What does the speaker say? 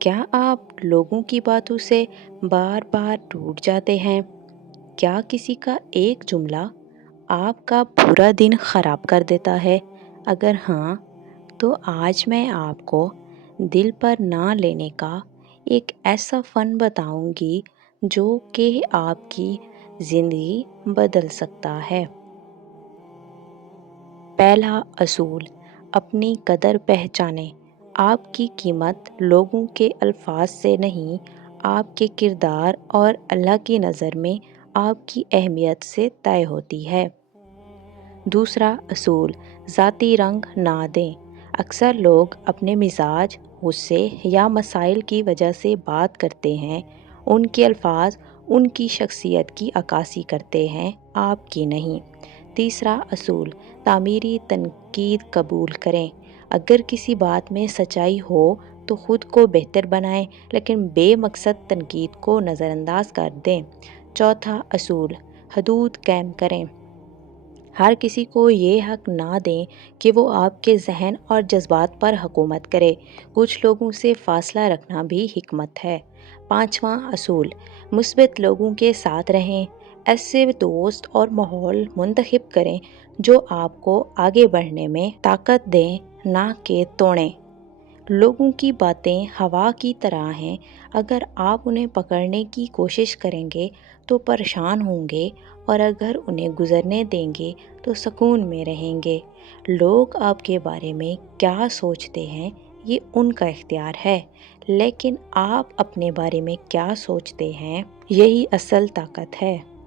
क्या आप लोगों की बातों से बार बार टूट जाते हैं? क्या किसी का एक जुमला आपका पूरा दिन खराब कर देता है? अगर हाँ, तो आज मैं आपको दिल पर ना लेने का एक ऐसा फ़न बताऊंगी जो कि आपकी ज़िंदगी बदल सकता है। पहला असूल, अपनी कदर पहचानें। आपकी कीमत लोगों के अल्फाज से नहीं, आपके किरदार और अल्लाह की नज़र में आपकी अहमियत से तय होती है। दूसरा असूल, ज़ाती रंग ना दें। अक्सर लोग अपने मिजाज, गुस्से या मसाइल की वजह से बात करते हैं। उनके अल्फाज उनकी शख्सियत की अक्कासी करते हैं, आपकी नहीं। तीसरा असूल, तामीरी तनकीद कबूल करें। अगर किसी बात में सच्चाई हो तो ख़ुद को बेहतर बनाएं, लेकिन बेमकसद तनकीद को नज़रअंदाज कर दें। चौथा असूल, हदूद कायम करें। हर किसी को ये हक ना दें कि वो आपके जहन और जज्बात पर हुकूमत करे। कुछ लोगों से फासला रखना भी हिकमत है। पांचवा असूल, मुस्बित लोगों के साथ रहें। ऐसे दोस्त और माहौल मुंतखब करें जो आपको आगे बढ़ने में ताकत दें, ना कि तोड़ें। लोगों की बातें हवा की तरह हैं, अगर आप उन्हें पकड़ने की कोशिश करेंगे तो परेशान होंगे, और अगर उन्हें गुजरने देंगे तो सुकून में रहेंगे। लोग आपके बारे में क्या सोचते हैं ये उनका इख्तियार है, लेकिन आप अपने बारे में क्या सोचते हैं यही असल ताकत है।